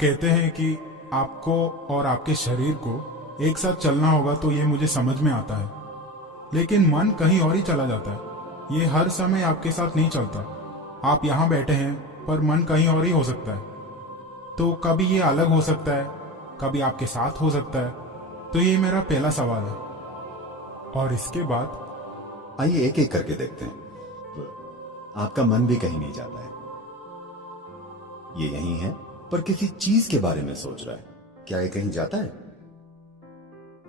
कहते हैं कि आपको और आपके शरीर को एक साथ चलना होगा, तो ये मुझे समझ में आता है। लेकिन मन कहीं और ही चला जाता है। ये हर समय आपके साथ नहीं चलता। आप यहाँ बैठे हैं पर मन कहीं और ही हो सकता है। तो कभी ये अलग हो सकता है, कभी आपके साथ हो सकता है। तो ये मेरा पहला सवाल है। और इसके बाद आइए एक एक करके देखते हैं। आपका मन भी कहीं नहीं जाता है। ये यही है पर किसी चीज के बारे में सोच रहा है। क्या ये कहीं जाता है?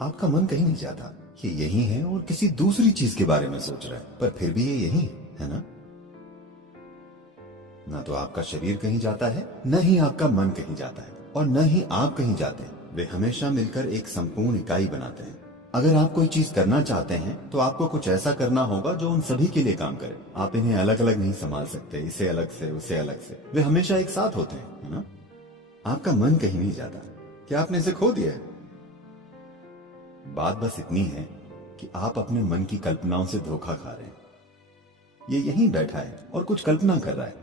आपका मन कहीं नहीं जाता। ये यही है और किसी दूसरी चीज के बारे में सोच रहा है, पर फिर भी ये यही है ना? ना तो आपका शरीर कहीं जाता है, न ही आपका मन कहीं जाता है, और न ही आप कहीं जाते हैं। वे हमेशा मिलकर एक संपूर्ण इकाई बनाते हैं। अगर आप कोई चीज करना चाहते हैं तो आपको कुछ ऐसा करना होगा जो उन सभी के लिए काम करे। आप इन्हें अलग अलग नहीं संभाल सकते, इसे अलग से उसे अलग से। वे हमेशा एक साथ होते हैं, है ना? आपका मन कहीं नहीं जाता। क्या आपने इसे खो दिया है? बात बस इतनी है कि आप अपने मन की कल्पनाओं से धोखा खा रहे हैं। ये यहीं बैठा है और कुछ कल्पना कर रहा है।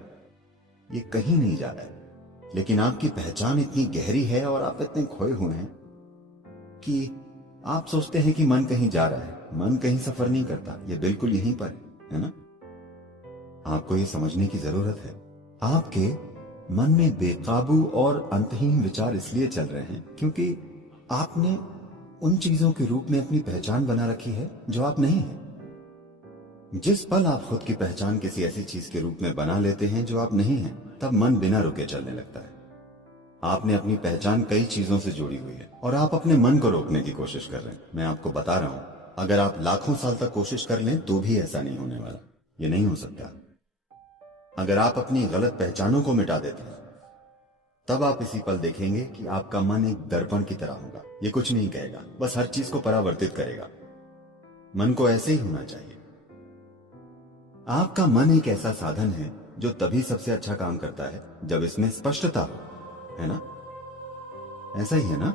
ये कहीं नहीं जा रहा है। लेकिन आपकी पहचान इतनी गहरी है और आप इतने खोए हुए हैं कि आप सोचते हैं कि मन कहीं जा रहा है। मन कहीं सफर नहीं करता, ये बिल्कुल यहीं पर है ना? आपको ये समझने की जरूरत है। आपके मन में बेकाबू और अंतहीन विचार इसलिए चल रहे हैं क्योंकि आपने उन चीजों के रूप में अपनी पहचान बना रखी है जो आप नहीं हैं। जिस पल आप खुद की पहचान किसी ऐसी चीज के रूप में बना लेते हैं जो आप नहीं हैं, तब मन बिना रुके चलने लगता है। आपने अपनी पहचान कई चीजों से जुड़ी हुई है और आप अपने मन को रोकने की कोशिश कर रहे हैं। मैं आपको बता रहा हूं, अगर आप लाखों साल तक कोशिश कर लें तो भी ऐसा नहीं होने वाला। ये नहीं हो सकता। अगर आप अपनी गलत पहचानों को मिटा देते हैं, तब आप इसी पल देखेंगे कि आपका मन एक दर्पण की तरह होगा। ये कुछ नहीं कहेगा, बस हर चीज को परावर्तित करेगा। मन को ऐसे ही होना चाहिए। आपका मन एक ऐसा साधन है जो तभी सबसे अच्छा काम करता है जब इसमें स्पष्टता हो, है ना? ऐसा ही है ना?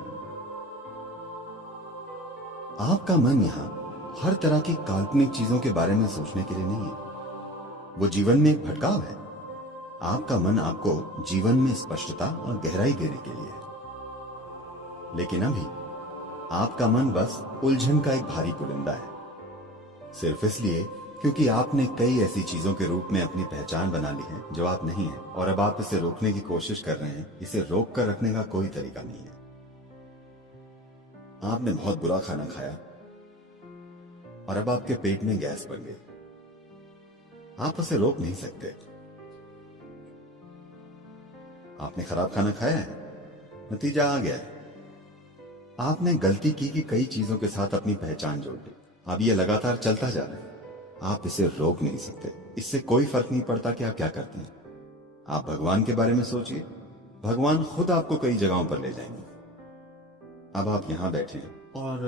आपका मन यहां हर तरह की काल्पनिक चीजों के बारे में सोचने के लिए नहीं है। वो जीवन में एक भटकाव है। आपका मन आपको जीवन में स्पष्टता और गहराई देने के लिए है। लेकिन अभी आपका मन बस उलझन का एक भारी पुलिंदा है, सिर्फ इसलिए क्योंकि आपने कई ऐसी चीजों के रूप में अपनी पहचान बना ली है जो आप नहीं है, और अब आप इसे रोकने की कोशिश कर रहे हैं। इसे रोक कर रखने का कोई तरीका नहीं है। आपने बहुत बुरा खाना खाया और अब आपके पेट में गैस बन गई। आप उसे रोक नहीं सकते। आपने खराब खाना खाया है, नतीजा आ गया है। आपने गलती की कि कई चीजों के साथ अपनी पहचान जोड़ ली। अब यह लगातार चलता जा रहा है। आप इसे रोक नहीं सकते। इससे कोई फर्क नहीं पड़ता कि आप क्या करते हैं। आप भगवान के बारे में सोचिए। भगवान खुद आपको कई जगहों पर ले जाएंगे। अब आप यहां बैठे हैं और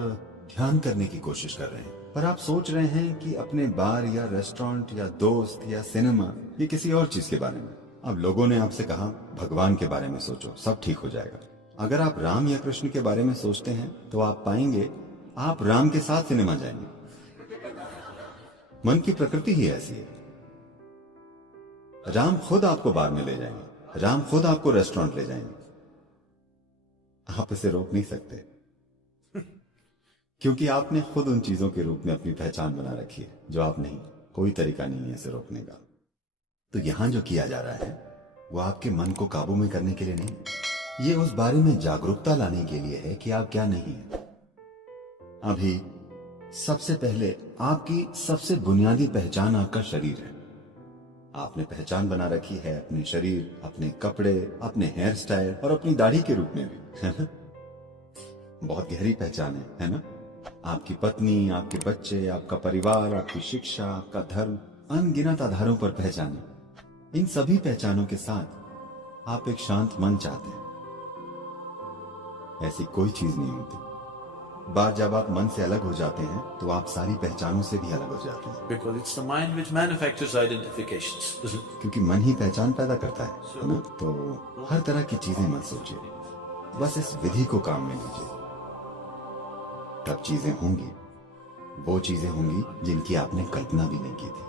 ध्यान करने की कोशिश कर रहे हैं, पर आप सोच रहे हैं कि अपने बार या रेस्टोरेंट या दोस्त या सिनेमा या किसी और चीज के बारे में। अब लोगों ने आपसे कहा भगवान के बारे में सोचो, सब ठीक हो जाएगा। अगर आप राम या कृष्ण के बारे में सोचते हैं तो आप पाएंगे आप राम के साथ सिनेमा जाएंगे। मन की प्रकृति ही ऐसी है। राम खुद आपको बार में ले जाएंगे, राम खुद आपको रेस्टोरेंट ले जाएंगे। आप इसे रोक नहीं सकते क्योंकि आपने खुद उन चीजों के रूप में अपनी पहचान बना रखी है जो आप नहीं। कोई तरीका नहीं है इसे रोकने का। तो यहां जो किया जा रहा है वो आपके मन को काबू में करने के लिए नहीं, ये उस बारे में जागरूकता लाने के लिए है कि आप क्या नहीं हैं। अभी सबसे पहले आपकी सबसे बुनियादी पहचान आपका शरीर है। आपने पहचान बना रखी है अपने शरीर, अपने कपड़े, अपने हेयर स्टाइल और अपनी दाढ़ी के रूप में भी, है ना? बहुत गहरी पहचान है ना? आपकी पत्नी, आपके बच्चे, आपका परिवार, आपकी शिक्षा, आपका धर्म, अनगिनत आधारों पर पहचान है। इन सभी पहचानों के साथ आप एक शांत मन चाहते हैं। ऐसी कोई चीज नहीं होती। बार जब आप मन से अलग हो जाते हैं तो आप सारी पहचानों से भी अलग हो जाते हैं। Because it's the mind which manufactures identifications, isn't it? क्योंकि मन ही पहचान पैदा करता है ना? तो हर तरह की चीजें मत सोचिए, बस इस विधि को काम में लीजिए। तब चीजें होंगी, वो चीजें होंगी जिनकी आपने कल्पना भी नहीं की थी।